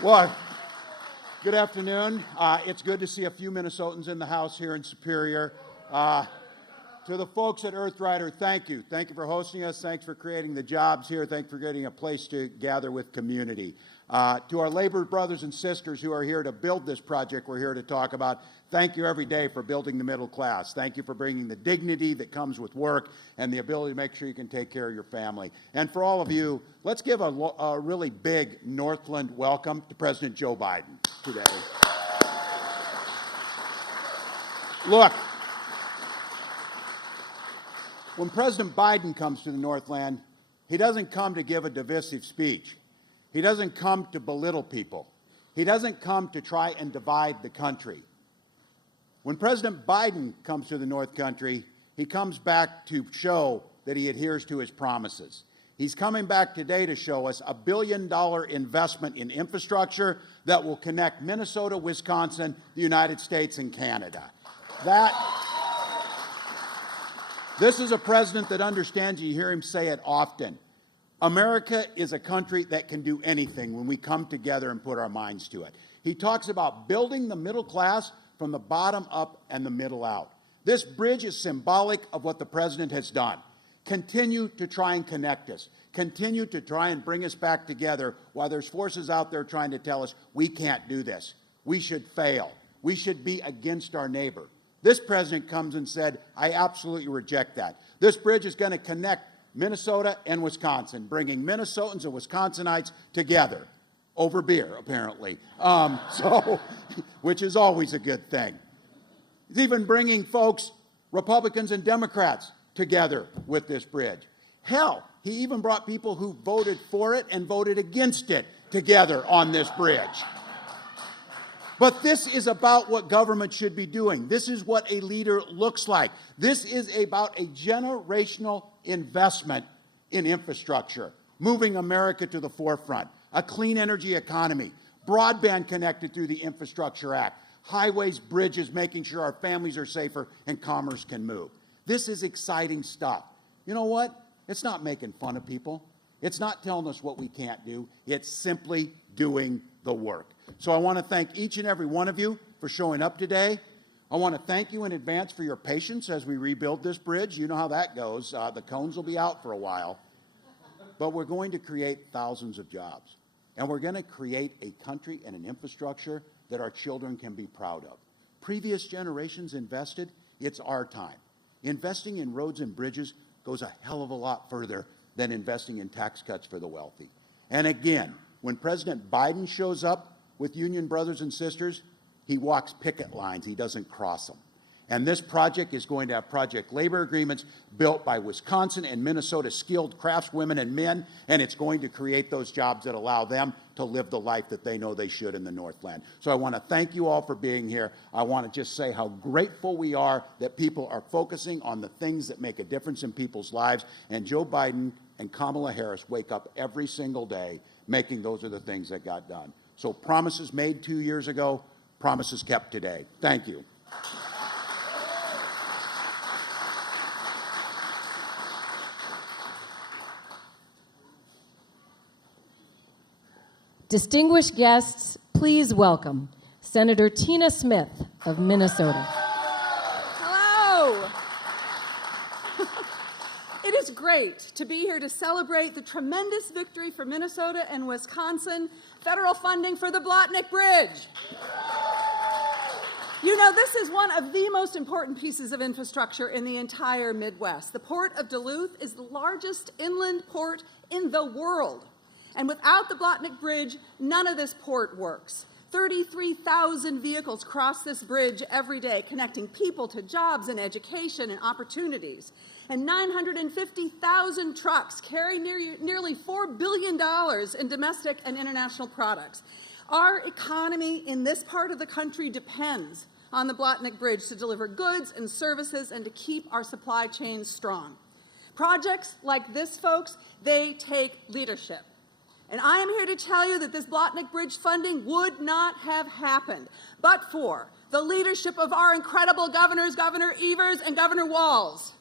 Well, good afternoon. It's good to see a few Minnesotans in the house here in Superior. To the folks at Earthrider, thank you. Thank you for hosting us. Thanks for creating the jobs here. Thanks for getting a place to gather with community. To our labor brothers and sisters who are here to build this project we're here to talk about, thank you every day for building the middle class. Thank you for bringing the dignity that comes with work and the ability to make sure you can take care of your family. And for all of you, let's give a really big Northland welcome to President Joe Biden today. Look, when President Biden comes to the Northland, he doesn't come to give a divisive speech. He doesn't come to belittle people. He doesn't come to try and divide the country. When President Biden comes to the North Country, he comes back to show that he adheres to his promises. He's coming back today to show us a $1 billion investment in infrastructure that will connect Minnesota, Wisconsin, the United States, and Canada. This is a president that understands, you hear him say it often, America is a country that can do anything when we come together and put our minds to it. He talks about building the middle class from the bottom up and the middle out. This bridge is symbolic of what the president has done. Continue to try and connect us. Continue to try and bring us back together while there's forces out there trying to tell us we can't do this. We should fail. We should be against our neighbor. This president comes and said, I absolutely reject that. This bridge is going to connect Minnesota and Wisconsin, bringing Minnesotans and Wisconsinites together over beer, apparently, which is always a good thing. He's even bringing folks, Republicans and Democrats, together with this bridge. Hell, he even brought people who voted for it and voted against it together on this bridge. But this is about what government should be doing. This is what a leader looks like. This is about a generational investment in infrastructure, moving America to the forefront, a clean energy economy, broadband connected through the Infrastructure Act, highways, bridges, making sure our families are safer and commerce can move. This is exciting stuff. You know what? It's not making fun of people. It's not telling us what we can't do. It's simply doing the work. So I want to thank each and every one of you for showing up today. I want to thank you in advance for your patience as we rebuild this bridge. You know how that goes. The cones will be out for a while. But we're going to create thousands of jobs. And we're going to create a country and an infrastructure that our children can be proud of. Previous generations invested. It's our time. Investing in roads and bridges goes a hell of a lot further than investing in tax cuts for the wealthy. And again, when President Biden shows up with union brothers and sisters, he walks picket lines. He doesn't cross them. And this project is going to have project labor agreements built by Wisconsin and Minnesota skilled craftswomen and men, and it's going to create those jobs that allow them to live the life that they know they should in the Northland. So I want to thank you all for being here. I want to just say how grateful we are that people are focusing on the things that make a difference in people's lives, and Joe Biden and Kamala Harris wake up every single day making those are the things that got done. So promises made 2 years ago, promises kept today. Thank you. Distinguished guests, please welcome Senator Tina Smith of Minnesota. Hello. It is great to be here to celebrate the tremendous victory for Minnesota and Wisconsin, federal funding for the Blatnick Bridge. You know, this is one of the most important pieces of infrastructure in the entire Midwest. The Port of Duluth is the largest inland port in the world. And without the Blatnick Bridge, none of this port works. 33,000 vehicles cross this bridge every day, connecting people to jobs and education and opportunities. And 950,000 trucks carry nearly $4 billion in domestic and international products. Our economy in this part of the country depends on the Blatnick Bridge to deliver goods and services and to keep our supply chains strong. Projects like this, folks, they take leadership. And I am here to tell you that this Blatnick Bridge funding would not have happened but for the leadership of our incredible governors, Governor Evers and Governor Walz.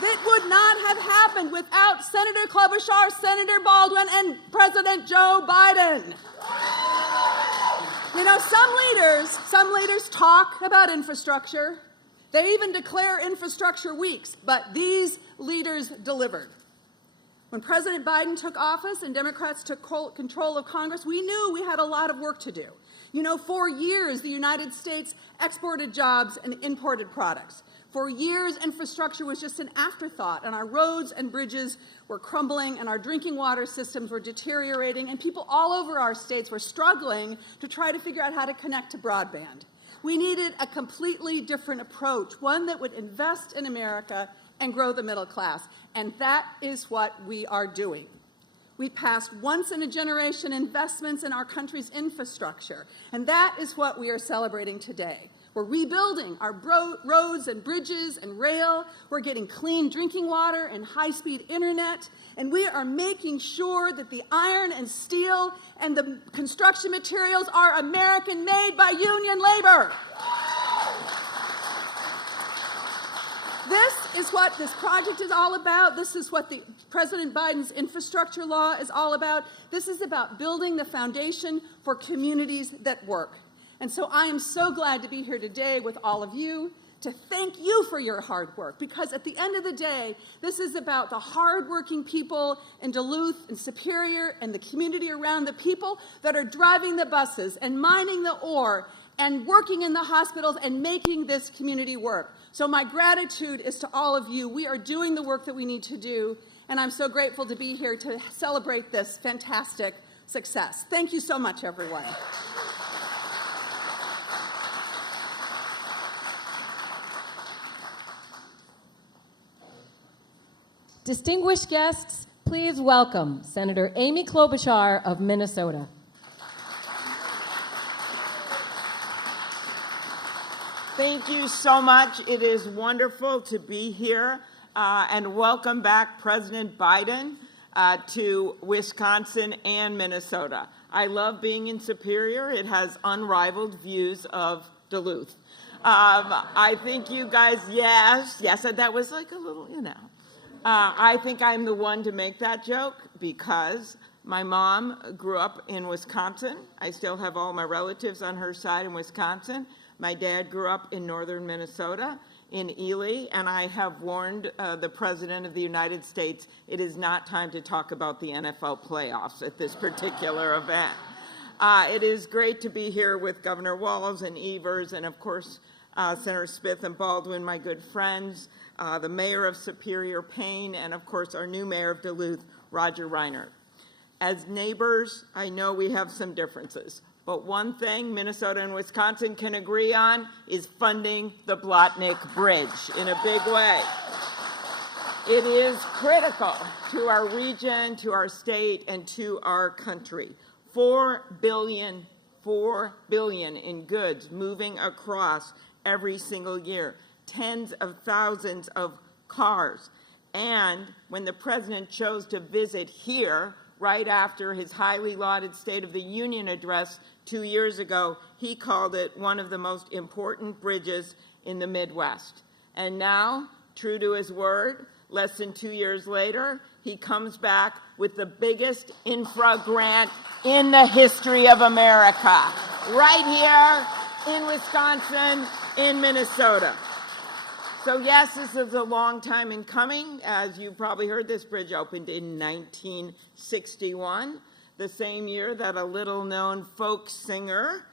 that would not have happened without Senator Klobuchar, Senator Baldwin, and President Joe Biden. You know, some leaders talk about infrastructure. They even declare infrastructure weeks, but these leaders delivered. When President Biden took office and Democrats took control of Congress, we knew we had a lot of work to do. You know, for years, the United States exported jobs and imported products. For years, infrastructure was just an afterthought, and our roads and bridges were crumbling, and our drinking water systems were deteriorating, and people all over our states were struggling to try to figure out how to connect to broadband. We needed a completely different approach, one that would invest in America and grow the middle class, and that is what we are doing. We passed once-in-a-generation investments in our country's infrastructure, and that is what we are celebrating today. We're rebuilding our roads and bridges and rail. We're getting clean drinking water and high-speed internet, and we are making sure that the iron and steel and the construction materials are American-made by union labor. This is what this project is all about. This is what President Biden's infrastructure law is all about. This is about building the foundation for communities that work. And so I am so glad to be here today with all of you to thank you for your hard work, because at the end of the day, this is about the hardworking people in Duluth and Superior and the community around, the people that are driving the buses and mining the ore and working in the hospitals and making this community work. So my gratitude is to all of you. We are doing the work that we need to do, and I'm so grateful to be here to celebrate this fantastic success. Thank you so much, everyone. Distinguished guests, please welcome Senator Amy Klobuchar of Minnesota. Thank you so much. It is wonderful to be here, and welcome back President Biden to Wisconsin and Minnesota. I love being in Superior. It has unrivaled views of Duluth. I think you guys, yes, that was like a little, you know. I think I'm the one to make that joke because my mom grew up in Wisconsin. I still have all my relatives on her side in Wisconsin. My dad grew up in northern Minnesota, in Ely, and I have warned the President of the United States it is not time to talk about the NFL playoffs at this particular event. It is great to be here with Governor Walz and Evers, and of course, Senator Smith and Baldwin, my good friends, the mayor of Superior, Payne, and of course our new mayor of Duluth, Roger Reiner. As neighbors, I know we have some differences, but one thing Minnesota and Wisconsin can agree on is funding the Blotnick Bridge in a big way. It is critical to our region, to our state, and to our country. $4 billion in goods moving across every single year. Tens of thousands of cars. And when the president chose to visit here, right after his highly lauded State of the Union address 2 years ago, he called it one of the most important bridges in the Midwest. And now, true to his word, less than 2 years later, he comes back with the biggest infra grant in the history of America, right here in Wisconsin, in Minnesota. So yes, this is a long time in coming. As you've probably heard, this bridge opened in 1961, the same year that a little-known folk singer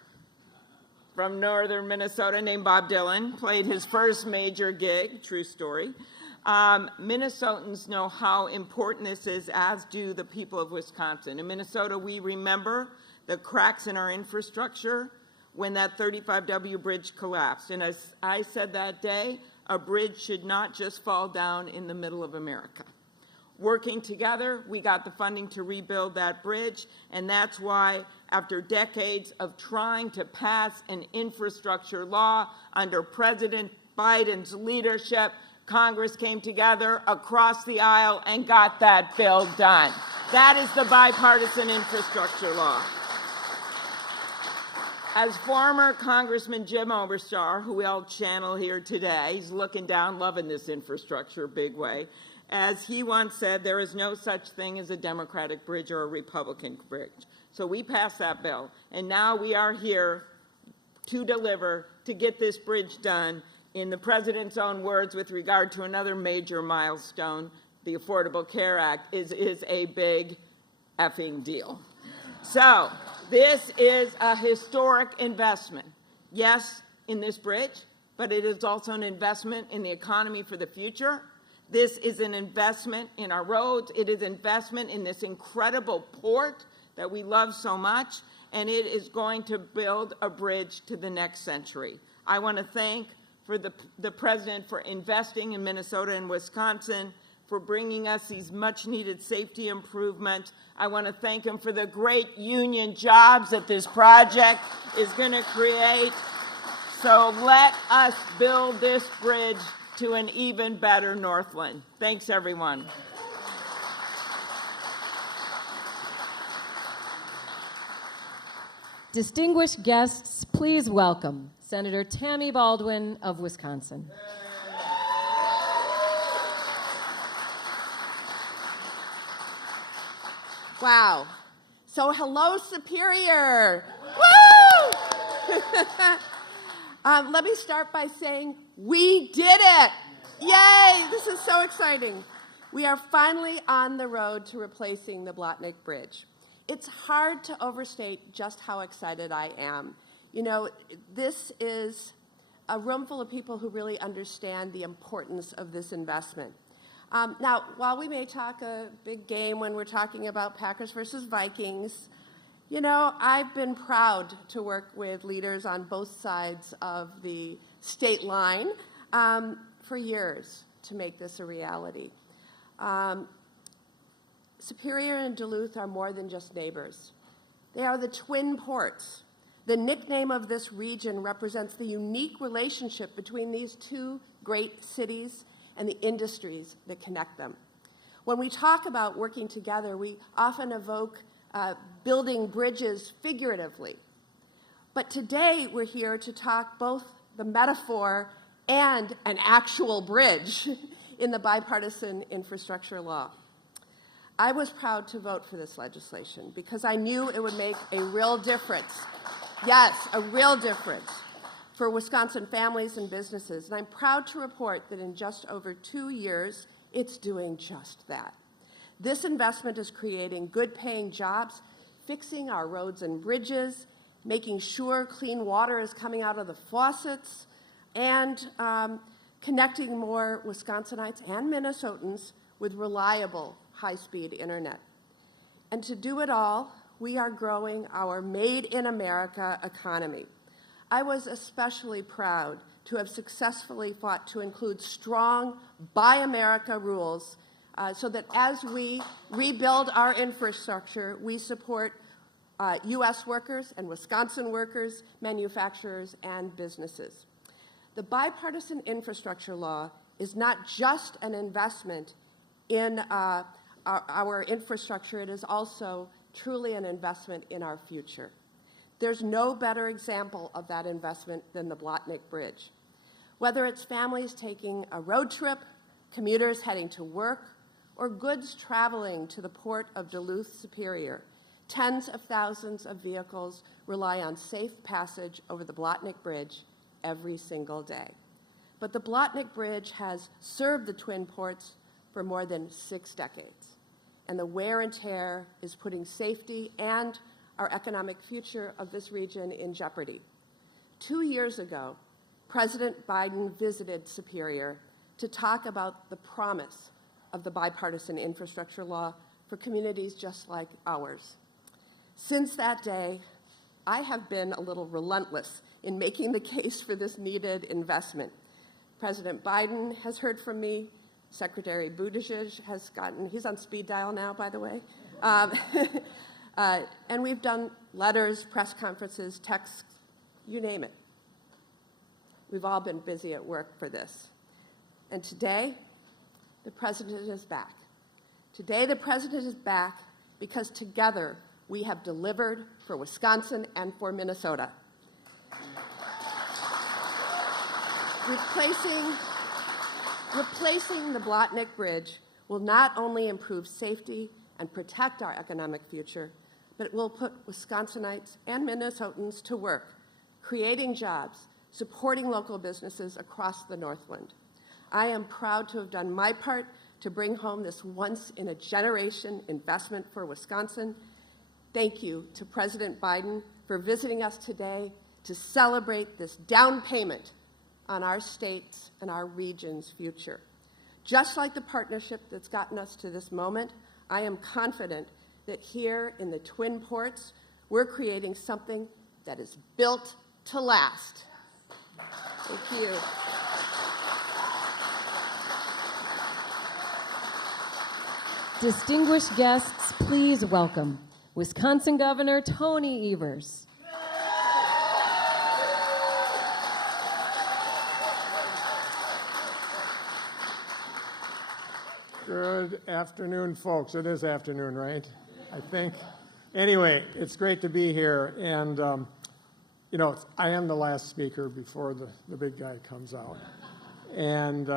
from northern Minnesota named Bob Dylan played his first major gig, true story. Minnesotans know how important this is, as do the people of Wisconsin. In Minnesota, we remember the cracks in our infrastructure when that 35W bridge collapsed. And as I said that day, a bridge should not just fall down in the middle of America. Working together, we got the funding to rebuild that bridge, and that's why, after decades of trying to pass an infrastructure law under President Biden's leadership, Congress came together across the aisle and got that bill done. That is the bipartisan infrastructure law. As former Congressman Jim Oberstar, who we all channel here today, he's looking down, loving this infrastructure big way. As he once said, there is no such thing as a Democratic bridge or a Republican bridge. So we passed that bill, and now we are here to deliver, to get this bridge done, in the president's own words, with regard to another major milestone, the Affordable Care Act is a big effing deal. So this is a historic investment, yes, in this bridge, but it is also an investment in the economy for the future. This is an investment in our roads. It is investment in this incredible port that we love so much, and it is going to build a bridge to the next century. I want to thank the president for investing in Minnesota and Wisconsin, for bringing us these much-needed safety improvements. I want to thank him for the great union jobs that this project is going to create. So let us build this bridge to an even better Northland. Thanks, everyone. Distinguished guests, please welcome Senator Tammy Baldwin of Wisconsin. Wow. So hello, Superior. Woo! Let me start by saying we did it. Yay, this is so exciting. We are finally on the road to replacing the Blatnick Bridge. It's hard to overstate just how excited I am. You know, this is a room full of people who really understand the importance of this investment. Now, while we may talk a big game when we're talking about Packers versus Vikings, you know, I've been proud to work with leaders on both sides of the state line for years to make this a reality. Superior and Duluth are more than just neighbors. They are the twin ports. The nickname of this region represents the unique relationship between these two great cities and the industries that connect them. When we talk about working together, we often evoke building bridges figuratively. But today we're here to talk both the metaphor and an actual bridge in the bipartisan infrastructure law. I was proud to vote for this legislation because I knew it would make a real difference. Yes, a real difference for Wisconsin families and businesses. And I'm proud to report that in just over 2 years, it's doing just that. This investment is creating good-paying jobs, fixing our roads and bridges, making sure clean water is coming out of the faucets, and connecting more Wisconsinites and Minnesotans with reliable high-speed internet. And to do it all, we are growing our Made in America economy. I was especially proud to have successfully fought to include strong Buy America rules so that as we rebuild our infrastructure, we support U.S. workers and Wisconsin workers, manufacturers, and businesses. The bipartisan infrastructure law is not just an investment in our infrastructure, it is also truly an investment in our future. There's no better example of that investment than the Blatnick Bridge. Whether it's families taking a road trip, commuters heading to work, or goods traveling to the port of Duluth Superior, tens of thousands of vehicles rely on safe passage over the Blatnick Bridge every single day. But the Blatnick Bridge has served the Twin Ports for more than 6 decades, and the wear and tear is putting safety and our economic future of this region in jeopardy. 2 years ago, President Biden visited Superior to talk about the promise of the bipartisan infrastructure law for communities just like ours. Since that day, I have been a little relentless in making the case for this needed investment. President Biden has heard from me. Secretary Buttigieg has he's on speed dial now, by the way. And we've done letters, press conferences, texts, you name it. We've all been busy at work for this. And today, the president is back. Today, the president is back because together we have delivered for Wisconsin and for Minnesota. Replacing the Blotnick Bridge will not only improve safety and protect our economic future, but it will put Wisconsinites and Minnesotans to work, creating jobs, supporting local businesses across the Northland. I am proud to have done my part to bring home this once-in-a-generation investment for Wisconsin. Thank you to President Biden for visiting us today to celebrate this down payment on our state's and our region's future. Just like the partnership that's gotten us to this moment, I am confident that here in the Twin Ports, we're creating something that is built to last. Thank you. Distinguished guests, please welcome Wisconsin Governor Tony Evers. Good afternoon, folks. It is afternoon, right? I think. Anyway, it's great to be here. And, I am the last speaker before the big guy comes out. And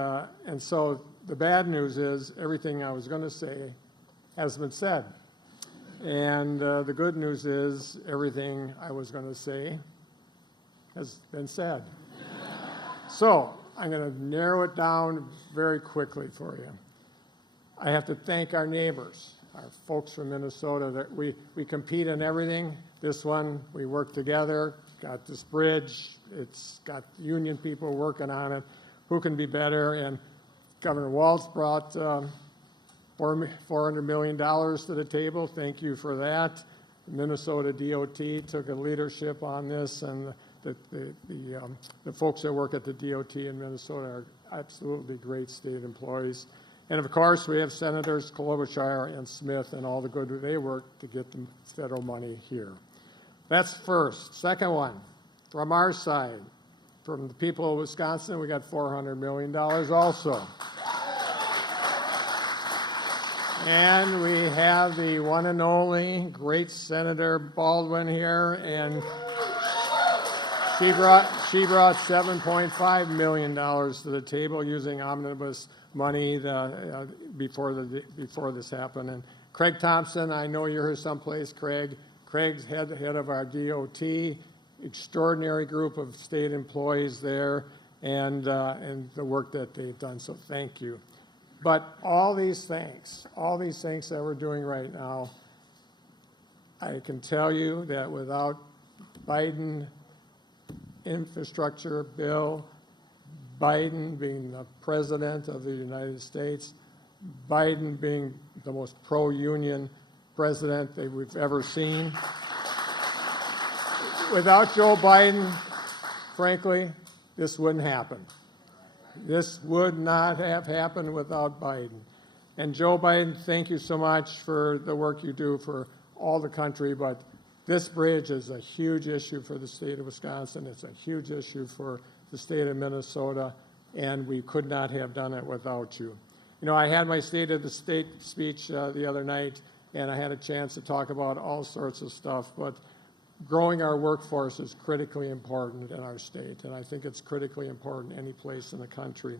so the bad news is everything I was going to say has been said. And the good news is everything I was going to say has been said. So I'm going to narrow it down very quickly for you. I have to thank our neighbors, our folks from Minnesota. That we compete in everything. This one, we work together, got this bridge. It's got union people working on it. Who can be better? And Governor Walz brought $400 million to the table. Thank you for that. The Minnesota DOT took a leadership on this, and the folks that work at the DOT in Minnesota are absolutely great state employees. And of course, we have Senators Klobuchar and Smith and all the good they work to get the federal money here. That's first. Second one, from our side, from the people of Wisconsin, we got $400 million also. And we have the one and only great Senator Baldwin here, and she brought $7.5 million to the table using omnibus money before this happened. And Craig Thompson, I know you're here someplace, Craig. Craig's head of our DOT, extraordinary group of state employees there, and the work that they've done. So thank you. But all these things that we're doing right now, I can tell you that without Biden infrastructure bill, Biden being the president of the United States, Biden being the most pro-union president that we've ever seen. Without Joe Biden, frankly, this wouldn't happen. This would not have happened without Biden. And Joe Biden, thank you so much for the work you do for all the country, but this bridge is a huge issue for the state of Wisconsin. It's a huge issue for the state of Minnesota, and we could not have done it without you. I had my State of the State speech the other night, and I had a chance to talk about all sorts of stuff, but growing our workforce is critically important in our state, and I think it's critically important any place in the country.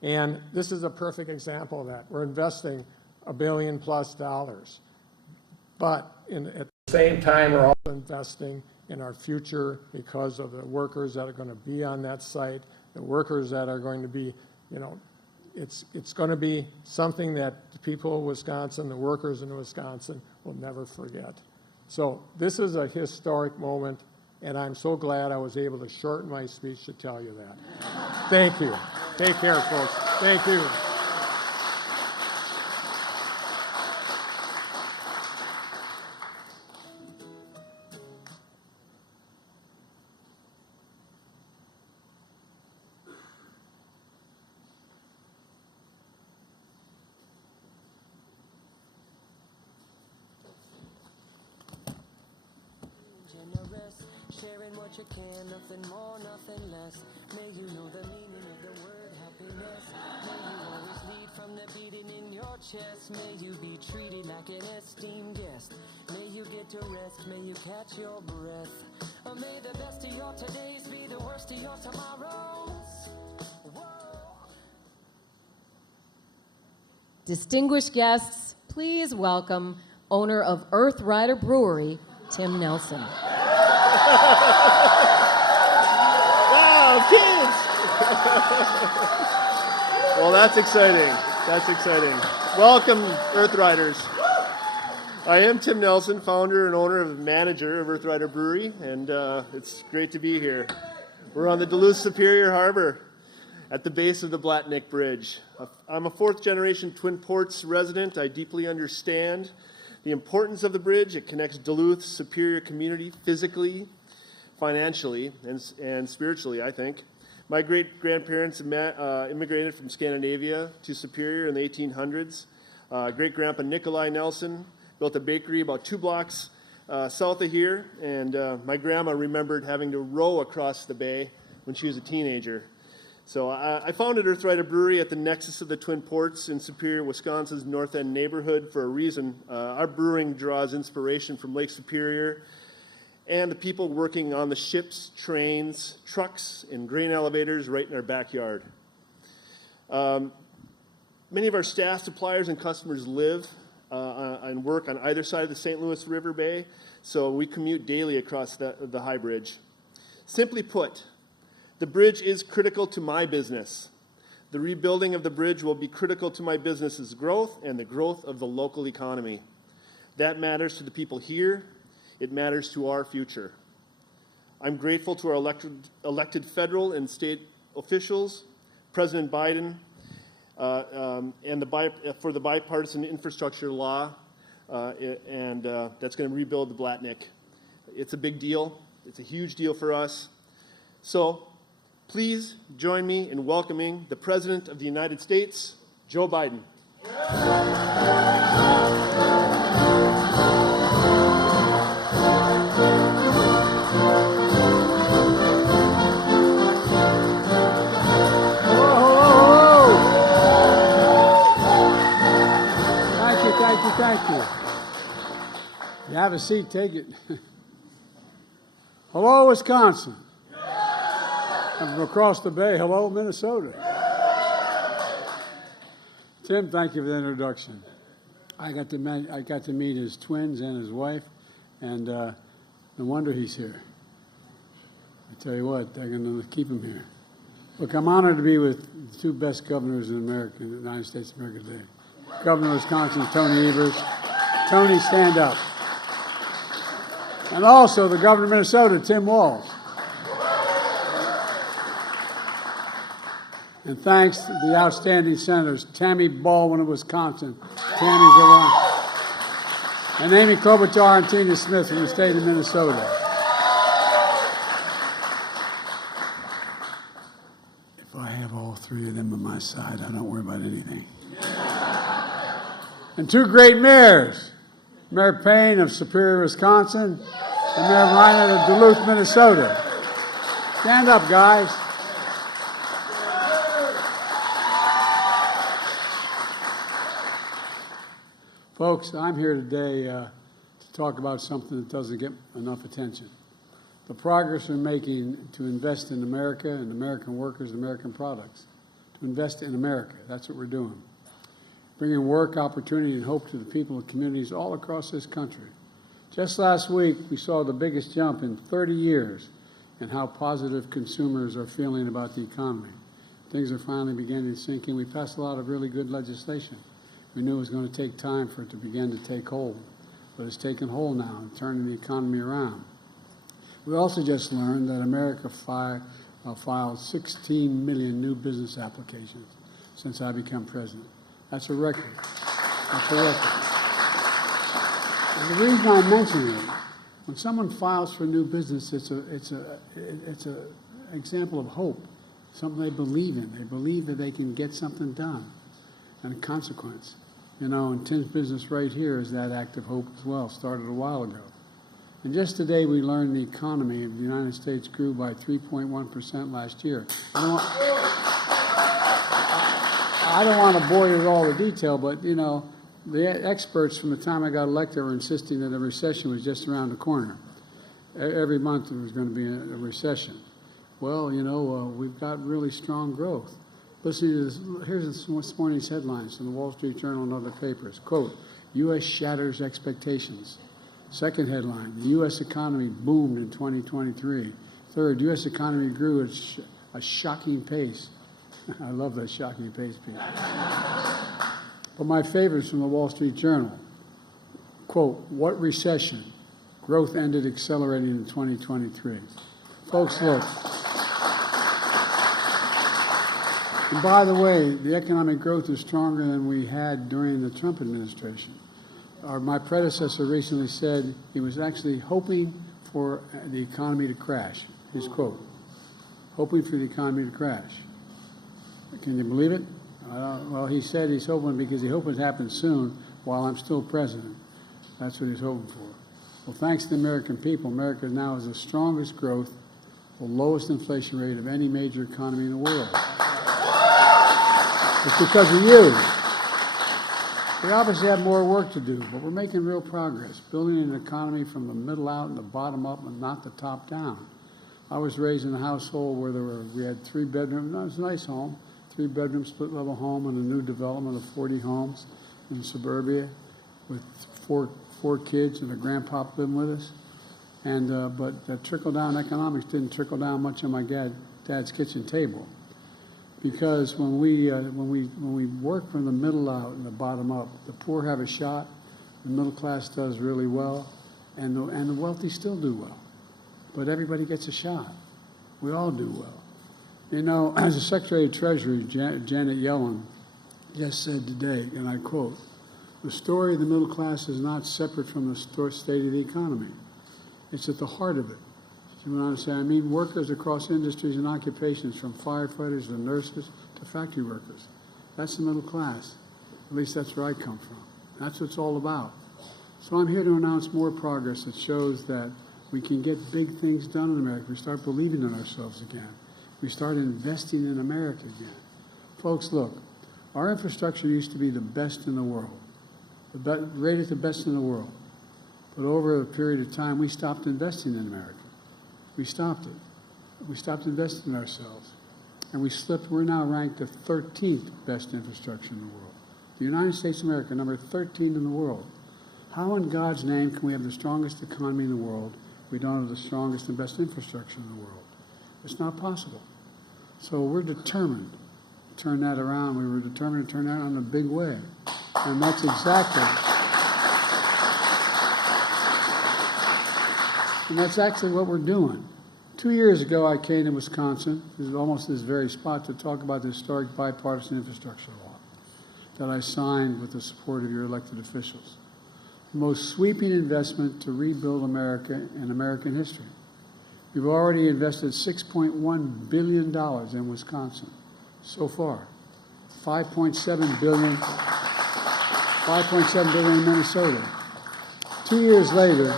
And this is a perfect example of that. We're investing $1 billion+, but at the same time, we're also investing in our future because of the workers that are going to be on that site, the workers that are going to be, it's going to be something that the people of Wisconsin, the workers in Wisconsin, will never forget. So this is a historic moment, and I'm so glad I was able to shorten my speech to tell you that. Thank you. Take care, folks. Thank you. Sharing what you can, nothing more, nothing less. May you know the meaning of the word happiness. May you always lead from the beating in your chest. May you be treated like an esteemed guest. May you get to rest, may you catch your breath. Or may the best of your todays be the worst of your tomorrows. Distinguished guests, please welcome owner of Earth Rider Brewery, Tim Nelson. Wow, kids! Well, that's exciting. That's exciting. Welcome, Earth Riders. I am Tim Nelson, founder and owner and manager of Earth Rider Brewery, and it's great to be here. We're on the Duluth-Superior Harbor at the base of the Blatnick Bridge. I'm a fourth-generation Twin Ports resident. I deeply understand the importance of the bridge. It connects Duluth's Superior community physically, financially, and spiritually, I think. My great-grandparents immigrated from Scandinavia to Superior in the 1800s. Great-grandpa Nikolai Nelson built a bakery about 2 blocks south of here, and my grandma remembered having to row across the bay when she was a teenager. So I founded Earth Rider Brewery at the nexus of the Twin Ports in Superior, Wisconsin's North End neighborhood for a reason. Our brewing draws inspiration from Lake Superior and the people working on the ships, trains, trucks, and grain elevators right in our backyard. Many of our staff, suppliers, and customers live and work on either side of the St. Louis River Bay, so we commute daily across the High Bridge. Simply put, the bridge is critical to my business. The rebuilding of the bridge will be critical to my business's growth and the growth of the local economy. That matters to the people here. It matters to our future. I'm grateful to our elected federal and state officials, President Biden, and for the bipartisan infrastructure law, and that's going to rebuild the Blatnick. It's a big deal. It's a huge deal for us. So please join me in welcoming the President of the United States, Joe Biden. Thank you. You have a seat, take it. Hello, Wisconsin. And from across the bay, hello, Minnesota. Tim, thank you for the introduction. I got to meet his twins and his wife, and no wonder he's here. I tell you what, they're going to keep him here. Look, I'm honored to be with the 2 best governors in America, in the United States of America today. Governor of Wisconsin, Tony Evers. Tony, stand up. And also the governor of Minnesota, Tim Walz. And thanks to the outstanding senators, Tammy Baldwin of Wisconsin. Tammy's around. And Amy Klobuchar and Tina Smith from the state of Minnesota. If I have all 3 of them on my side, I don't worry about anything. And 2 great mayors, Mayor Payne of Superior, Wisconsin, and Mayor Reinert of Duluth, Minnesota. Stand up, guys. Folks, I'm here today to talk about something that doesn't get enough attention. The progress we're making to invest in America and American workers and American products. To invest in America, that's what we're doing. Bringing work, opportunity, and hope to the people and communities all across this country. Just last week, we saw the biggest jump in 30 years in how positive consumers are feeling about the economy. Things are finally beginning to sink in. We passed a lot of really good legislation. We knew it was going to take time for it to begin to take hold, but it's taken hold now and turning the economy around. We also just learned that America filed 16 million new business applications since I became president. That's a record. That's a record. And the reason I mention it, when someone files for new business, it's an example of hope, something they believe in. They believe that they can get something done, and a consequence. You know, and Tim's business right here is that act of hope as well, started a while ago. And just today we learned the economy of the United States grew by 3.1% last year. I don't want to bore you with all the detail, but, you know, the experts from the time I got elected were insisting that a recession was just around the corner. Every month there was going to be a recession. Well, you know, we've got really strong growth. listening to this, here's this morning's headlines from the Wall Street Journal and other papers. Quote, U.S. shatters expectations. Second headline, the U.S. economy boomed in 2023. Third, U.S. economy grew at a shocking pace. I love that shocking pace, Pete. But my favorites from the Wall Street Journal. Quote, what recession? Growth ended accelerating in 2023. Folks, look. And by the way, the economic growth is stronger than we had during the Trump administration. My predecessor recently said he was actually hoping for the economy to crash. His quote, hoping for the economy to crash. Can you believe it? Well, he said he's hoping because he hopes it happens soon while I'm still president. That's what he's hoping for. Well, thanks to the American people, America now has the strongest growth, the lowest inflation rate of any major economy in the world. It's because of you. We obviously have more work to do, but we're making real progress, building an economy from the middle out and the bottom up and not the top down. I was raised in a household where we had 3 bedrooms. It was a nice home, 3-bedroom split-level home and a new development of 40 homes in suburbia with four kids and a grandpa living with us. And but that trickle-down economics didn't trickle down much on my dad's kitchen table. Because when we work from the middle out and the bottom up, the poor have a shot, the middle class does really well, and the wealthy still do well. But everybody gets a shot. We all do well. You know, as the Secretary of Treasury, Janet Yellen, just said today, and I quote, the story of the middle class is not separate from the state of the economy. It's at the heart of it. You want to say, I mean workers across industries and occupations, from firefighters to nurses to factory workers. That's the middle class. At least that's where I come from. That's what it's all about. So I'm here to announce more progress that shows that we can get big things done in America. We start believing in ourselves again. We start investing in America again. Folks, look, our infrastructure used to be the best in the world, rated the best in the world. But over a period of time, we stopped investing in America. We stopped it. We stopped investing in ourselves. And we slipped. We're now ranked the 13th best infrastructure in the world. The United States of America, number 13 in the world. How in God's name can we have the strongest economy in the world if we don't have the strongest and best infrastructure in the world? It's not possible. So we're determined to turn that around. We were determined to turn that around in a big way. And that's actually what we're doing. 2 years ago, I came to Wisconsin, this is almost this very spot, to talk about the historic bipartisan infrastructure law that I signed with the support of your elected officials. The most sweeping investment to rebuild America in American history. We've already invested $6.1 billion in Wisconsin so far. $5.7 billion in Minnesota. 2 years later,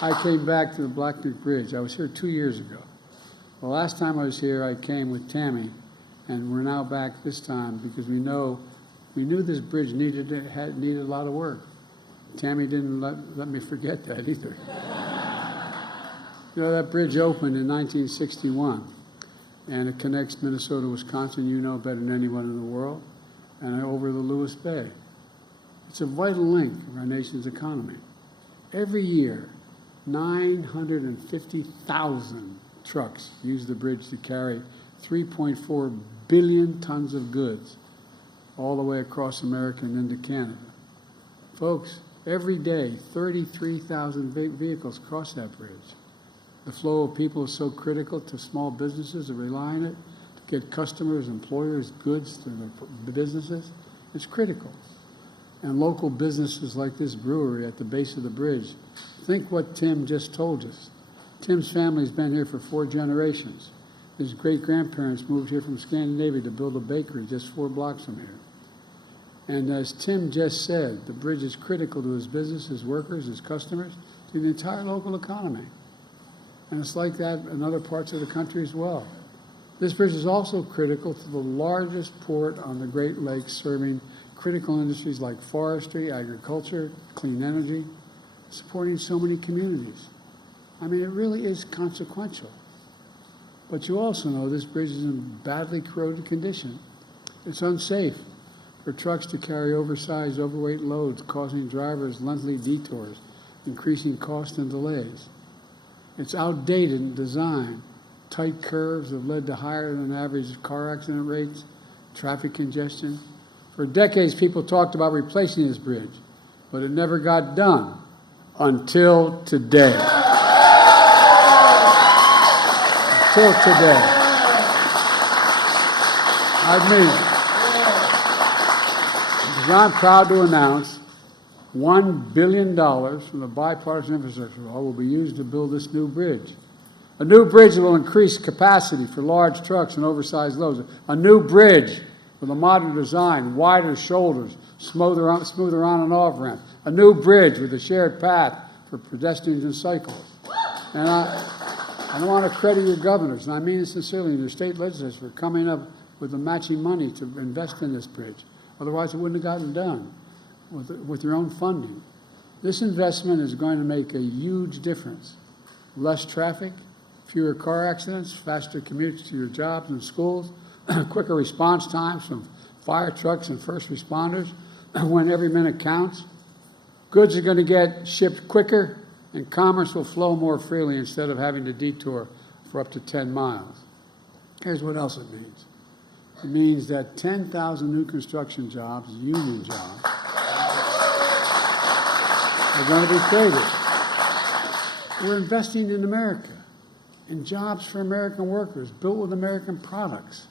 I came back to the Black Neck Bridge. I was here 2 years ago. The last time I was here, I came with Tammy, and we're now back this time because we knew this bridge needed a lot of work. Tammy didn't let me forget that either. You know, that bridge opened in 1961, and it connects Minnesota, Wisconsin, you know better than anyone in the world, and over the Lewis Bay. It's a vital link of our nation's economy. Every year, 950,000 trucks use the bridge to carry 3.4 billion tons of goods all the way across America and into Canada. Folks, every day, 33,000 vehicles cross that bridge. The flow of people is so critical to small businesses that rely on it to get customers, employers, goods to the businesses. It's critical. And local businesses like this brewery at the base of the bridge, think what Tim just told us. Tim's family's been here for 4 generations. His great-grandparents moved here from Scandinavia to build a bakery just 4 blocks from here. And as Tim just said, the bridge is critical to his business, his workers, his customers, to the entire local economy. And it's like that in other parts of the country as well. This bridge is also critical to the largest port on the Great Lakes, serving critical industries like forestry, agriculture, clean energy, supporting so many communities. I mean, it really is consequential. But you also know this bridge is in badly corroded condition It's unsafe for trucks to carry oversized, overweight loads, causing drivers lengthy detours, increasing costs and delays. It's outdated in design. Tight curves have led to higher than average car accident rates, traffic congestion. For decades, people talked about replacing this bridge, but it never got done until today. Until today. I'm proud to announce $1 billion from the bipartisan infrastructure law will be used to build this new bridge. A new bridge that will increase capacity for large trucks and oversized loads. A new bridge with a modern design, wider shoulders, smoother on and off ramp. A new bridge with a shared path for pedestrians and cyclists. And I want to credit your governors, and I mean it sincerely, and your state legislators for coming up with the matching money to invest in this bridge. Otherwise, it wouldn't have gotten done with your own funding. This investment is going to make a huge difference. Less traffic, fewer car accidents, faster commutes to your jobs and schools, quicker response times from fire trucks and first responders when every minute counts. Goods are going to get shipped quicker, and commerce will flow more freely instead of having to detour for up to 10 miles. Here's what else it means. It means that 10,000 new construction jobs, union jobs, are going to be created. We're investing in America, in jobs for American workers, built with American products.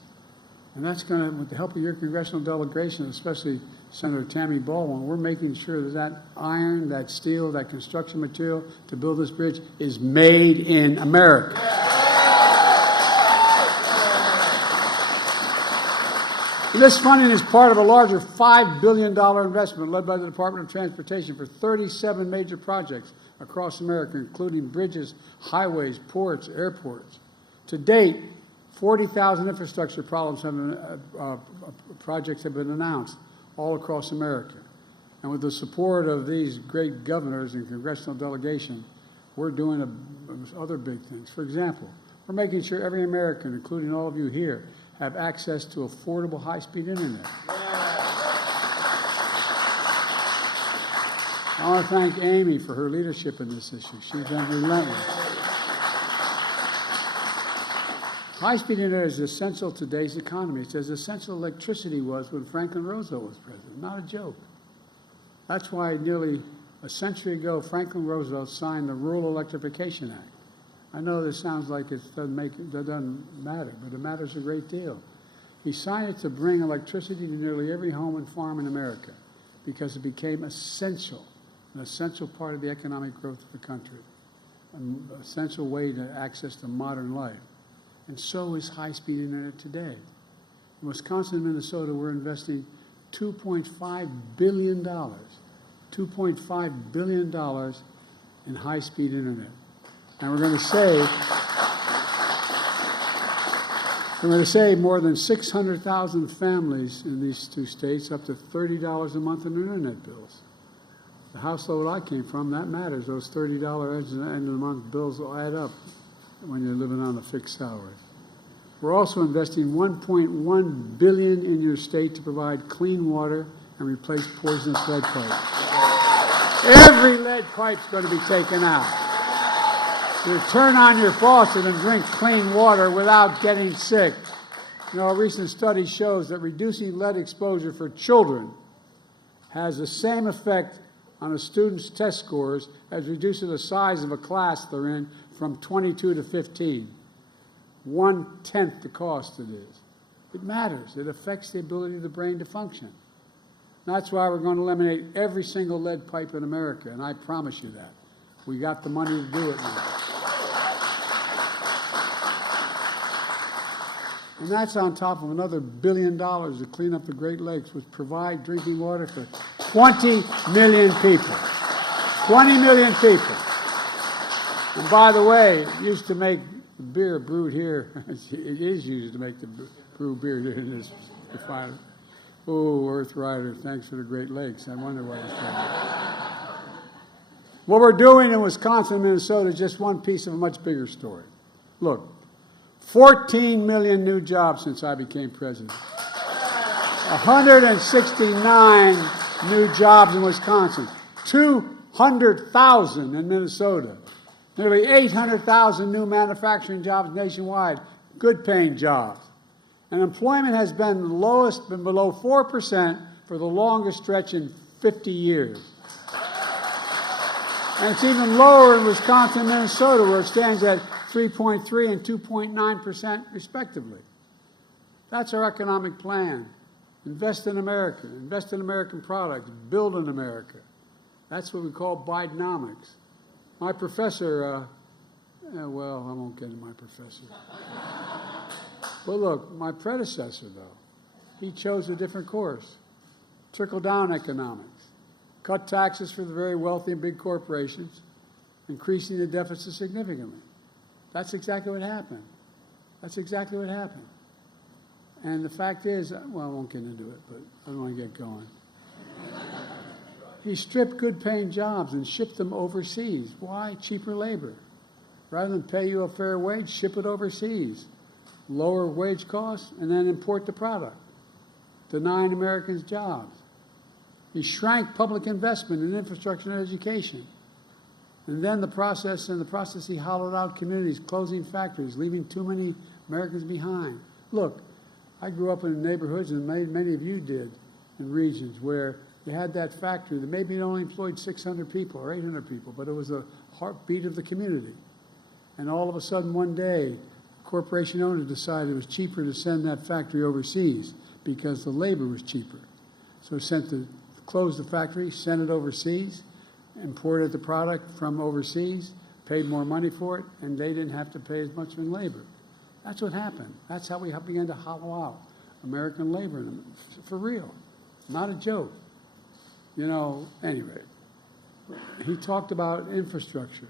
And that's going to, with the help of your congressional delegation, especially Senator Tammy Baldwin, we're making sure that that iron, that steel, that construction material to build this bridge is made in America. This funding is part of a larger $5 billion investment led by the Department of Transportation for 37 major projects across America, including bridges, highways, ports, airports. To date, 40,000 infrastructure projects have been announced all across America. And with the support of these great governors and congressional delegation, we're doing other big things. For example, we're making sure every American, including all of you here, have access to affordable high-speed internet. I want to thank Amy for her leadership in this issue. She's been relentless. High-speed internet is essential to today's economy. It's as essential as electricity was when Franklin Roosevelt was president. Not a joke. That's why nearly a century ago, Franklin Roosevelt signed the Rural Electrification Act. I know this sounds like it doesn't matter, but it matters a great deal. He signed it to bring electricity to nearly every home and farm in America because it became essential, an essential part of the economic growth of the country, an essential way to access to modern life. And so is high-speed internet today. In Wisconsin and Minnesota, we're investing $2.5 billion in high-speed internet. And we're going to save more than 600,000 families in these two states up to $30 a month in internet bills. The household I came from, that matters. Those $30 at the end of the month bills will add up when you're living on a fixed salary. We're also investing $1.1 billion in your state to provide clean water and replace poisonous lead pipes. Every lead pipe's going to be taken out. You turn on your faucet and drink clean water without getting sick. You know, a recent study shows that reducing lead exposure for children has the same effect on a student's test scores as reducing the size of a class they're in from 22 to 15. 1/10 the cost it is. It matters. It affects the ability of the brain to function. That's why we're going to eliminate every single lead pipe in America, and I promise you that. We got the money to do it now. And that's on top of another $1 billion to clean up the Great Lakes, which provide drinking water for 20 million people. 20 million people. And by the way, it used to make the beer brewed here. It is used to make the brew beer here in this refinery. Oh, Earth Rider, thanks for the Great Lakes. I wonder why it's doing. What we're doing in Wisconsin and Minnesota is just one piece of a much bigger story. Look, 14 million new jobs since I became president. 169 new jobs in Wisconsin, 200,000 in Minnesota, nearly 800,000 new manufacturing jobs nationwide, good-paying jobs. And employment has been below 4% for the longest stretch in 50 years. And it's even lower in Wisconsin and Minnesota, where it stands at 3.3 and 2.9% respectively. That's our economic plan. Invest in America, invest in American products, build in America. That's what we call Bidenomics. My professor, well, I won't get into my professor. But look, my predecessor, though, he chose a different course. Trickle-down economics. Cut taxes for the very wealthy and big corporations, increasing the deficit significantly. That's exactly what happened. That's exactly what happened. And the fact is, well, I won't get into it, but I don't want to get going. He stripped good-paying jobs and shipped them overseas. Why? Cheaper labor. Rather than pay you a fair wage, ship it overseas. Lower wage costs, and then import the product, denying Americans jobs. He shrank public investment in infrastructure and education. And then in the process, he hollowed out communities, closing factories, leaving too many Americans behind. Look, I grew up in neighborhoods, and many of you did, in regions where you had that factory that maybe it only employed 600 people or 800 people, but it was the heartbeat of the community. And all of a sudden, one day, corporation owners decided it was cheaper to send that factory overseas because the labor was cheaper. So closed the factory, sent it overseas, imported the product from overseas, paid more money for it, and they didn't have to pay as much in labor. That's what happened. That's how we began to hollow out American labor, for real, not a joke. You know, anyway, he talked about infrastructure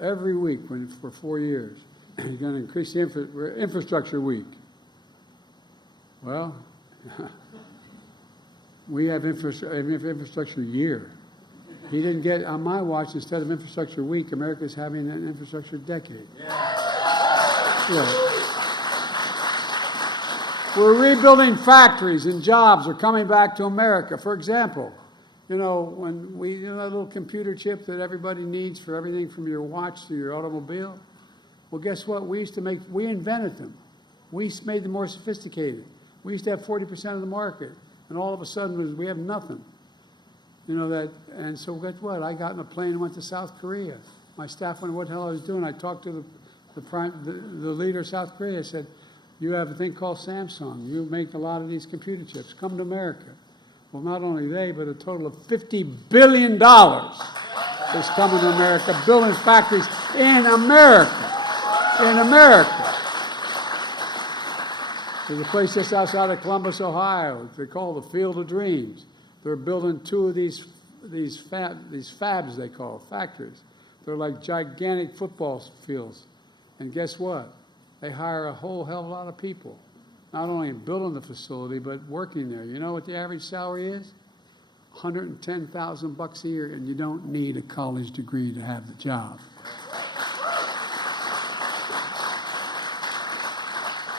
every week for 4 years. He's going to increase the infrastructure week. Well, we have infrastructure year. He didn't get, on my watch, instead of infrastructure week, America's having an infrastructure decade. Yeah. We're rebuilding factories and jobs are coming back to America. For example, you know, when that little computer chip that everybody needs for everything from your watch to your automobile, well, guess what? We invented them. We made them more sophisticated. We used to have 40% of the market, and all of a sudden we have nothing. You know that, and so guess what? I got in a plane and went to South Korea. My staff wondered what the hell I was doing. I talked to the leader of South Korea. I said, "You have a thing called Samsung. You make a lot of these computer chips. Come to America." Well, not only they, but a total of $50 billion is coming to America, building factories in America. In America. There's a place just outside of Columbus, Ohio. They call the Field of Dreams. They're building 2 of these fabs, they call factories. They're like gigantic football fields. And guess what? They hire a whole hell of a lot of people, not only in building the facility, but working there. You know what the average salary is? $110,000 a year, and you don't need a college degree to have the job.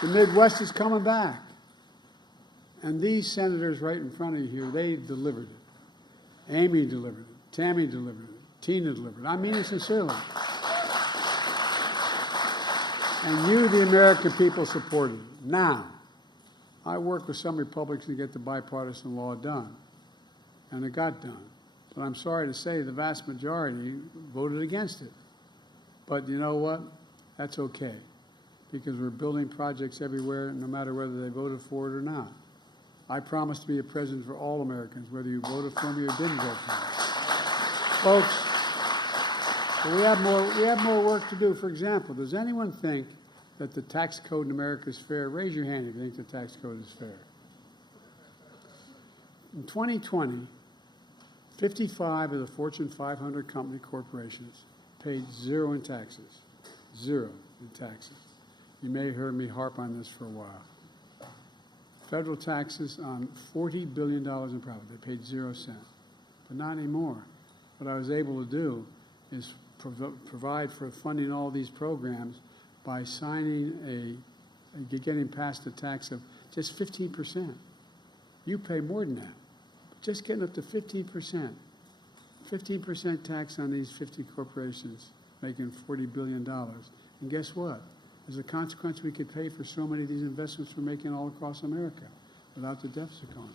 The Midwest is coming back. And these senators right in front of you here, they delivered it. Amy delivered it. Tammy delivered it. Tina delivered it. I mean it sincerely. And you, the American people, supported it. Now, I worked with some Republicans to get the bipartisan law done. And it got done. But I'm sorry to say the vast majority voted against it. But you know what? That's okay. Because we're building projects everywhere, no matter whether they voted for it or not. I promise to be a president for all Americans, whether you voted for me or didn't vote for me. Folks, we have more work to do. For example, does anyone think that the tax code in America is fair? Raise your hand if you think the tax code is fair. In 2020, 55 of the Fortune 500 company corporations paid zero in taxes. Zero in taxes. You may have heard me harp on this for a while. Federal taxes on $40 billion in profit. They paid 0 cents. But not anymore. What I was able to do is provide for funding all these programs by signing getting past a tax of just 15%. You pay more than that. Just getting up to 15%. 15% tax on these 50 corporations making $40 billion. And guess what? As a consequence, we could pay for so many of these investments we're making all across America without the deficit going.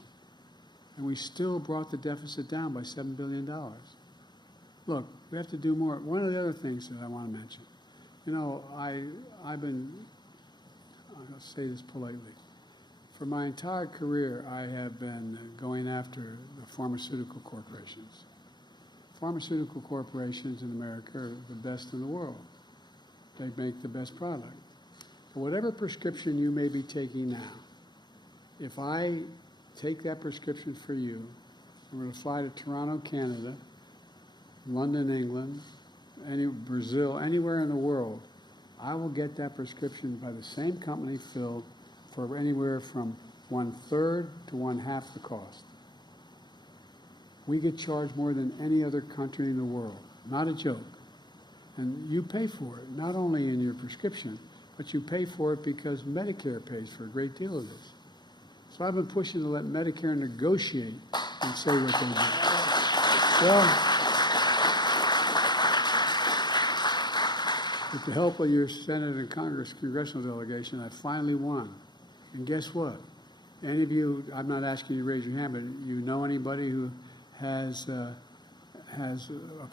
And we still brought the deficit down by $7 billion. Look, we have to do more. One of the other things that I want to mention, you know, I'll say this politely. For my entire career, I have been going after the pharmaceutical corporations. Pharmaceutical corporations in America are the best in the world. They make the best product. For whatever prescription you may be taking now, if I take that prescription for you, I'm going to fly to Toronto, Canada, London, England, Brazil, anywhere in the world, I will get that prescription by the same company filled for anywhere from 1/3 to 1/2 the cost. We get charged more than any other country in the world. Not a joke. And you pay for it, not only in your prescription, but you pay for it because Medicare pays for a great deal of this. So I've been pushing to let Medicare negotiate and say what they do. Well, with the help of your Senate and Congress congressional delegation, I finally won. And guess what? Any of you, I'm not asking you to raise your hand, but you know anybody who has a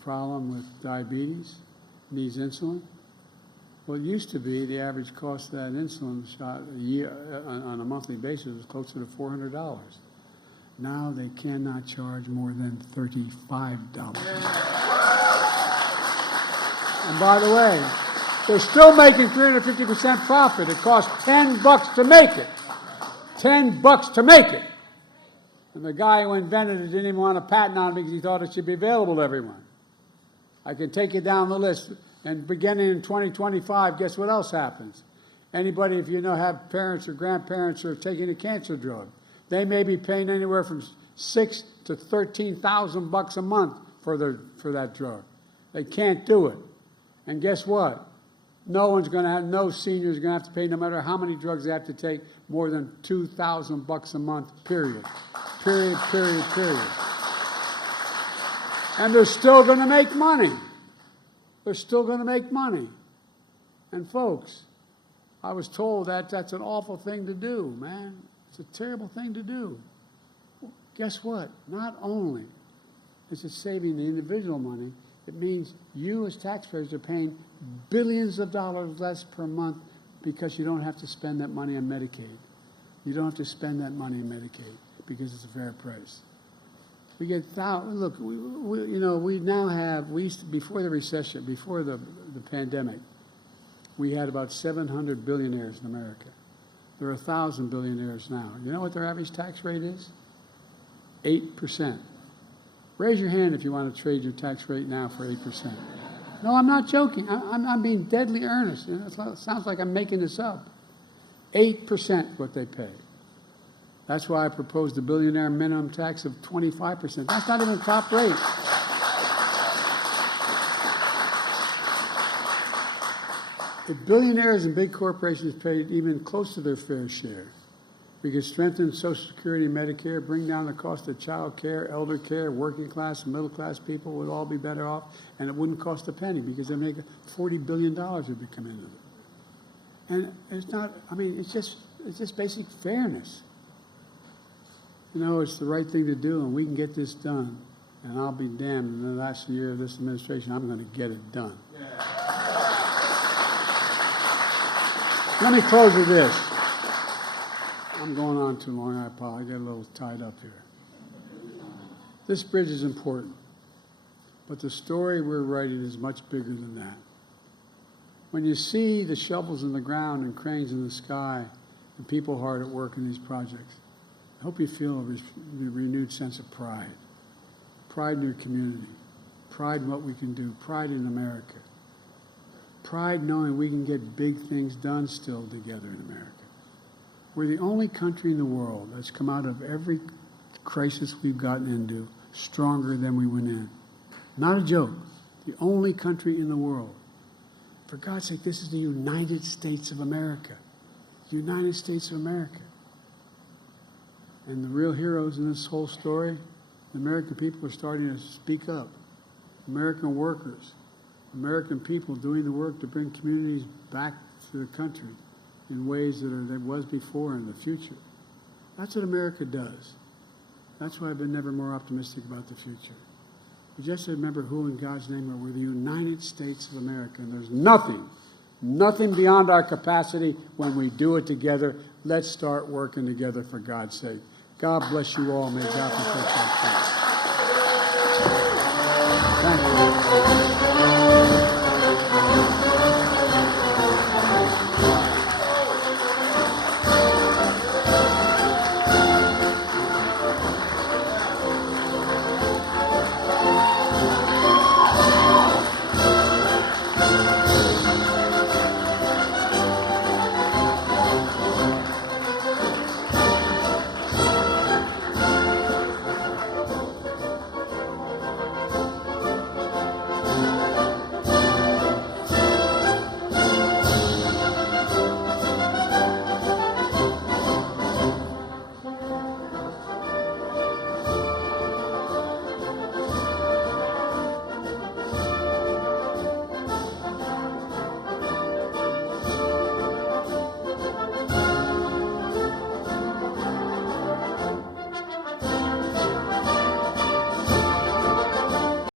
problem with diabetes, needs insulin? Well, it used to be the average cost of that insulin shot a year, on a monthly basis was closer to $400. Now they cannot charge more than $35. And by the way, they're still making 350% profit. It costs $10 to make it. $10 to make it. And the guy who invented it didn't even want a patent on it because he thought it should be available to everyone. I can take you down the list. And beginning in 2025, guess what else happens? Anybody, if you know, have parents or grandparents who are taking a cancer drug, they may be paying anywhere from $6,000 to $13,000 a month for that drug. They can't do it. And guess what? No senior is going to have to pay, no matter how many drugs they have to take, more than $2,000 a month, period. Period. And they're still going to make money. They're still going to make money. And folks, I was told that that's an awful thing to do, man. It's a terrible thing to do. Guess what? Not only is it saving the individual money, it means you as taxpayers are paying billions of dollars less per month because you don't have to spend that money on Medicaid. You don't have to spend that money on Medicaid because it's a fair price. We get look. We now have. We used to, before the recession, before the pandemic, we had about 700 billionaires in America. There are 1,000 billionaires now. You know what their average tax rate is? 8%. Raise your hand if you want to trade your tax rate now for 8%. No, I'm not joking. I'm being deadly earnest. You know, it sounds like I'm making this up. 8% what they pay. That's why I proposed a billionaire minimum tax of 25%. That's not even top rate. If billionaires and big corporations paid even close to their fair share, we could strengthen Social Security and Medicare, bring down the cost of child care, elder care, working class and middle class people would all be better off, and it wouldn't cost a penny because they make $40 billion would be coming into it. And it's not, I mean, it's just basic fairness. You know, it's the right thing to do, and we can get this done. And I'll be damned, in the last year of this administration, I'm going to get it done. Yeah. Let me close with this. I'm going on too long. I apologize. I get a little tied up here. This bridge is important, but the story we're writing is much bigger than that. When you see the shovels in the ground and cranes in the sky and people hard at work in these projects, I hope you feel a renewed sense of pride. Pride in your community. Pride in what we can do. Pride in America. Pride knowing we can get big things done still together in America. We're the only country in the world that's come out of every crisis we've gotten into stronger than we went in. Not a joke. The only country in the world. For God's sake, this is the United States of America. The United States of America. And the real heroes in this whole story, the American people are starting to speak up. American workers, American people doing the work to bring communities back to the country in ways that was before and in the future. That's what America does. That's why I've been never more optimistic about the future. We just remember who in God's name are. We're the United States of America, and there's nothing beyond our capacity when we do it together. Let's start working together for God's sake. God bless you all. May God protect our country.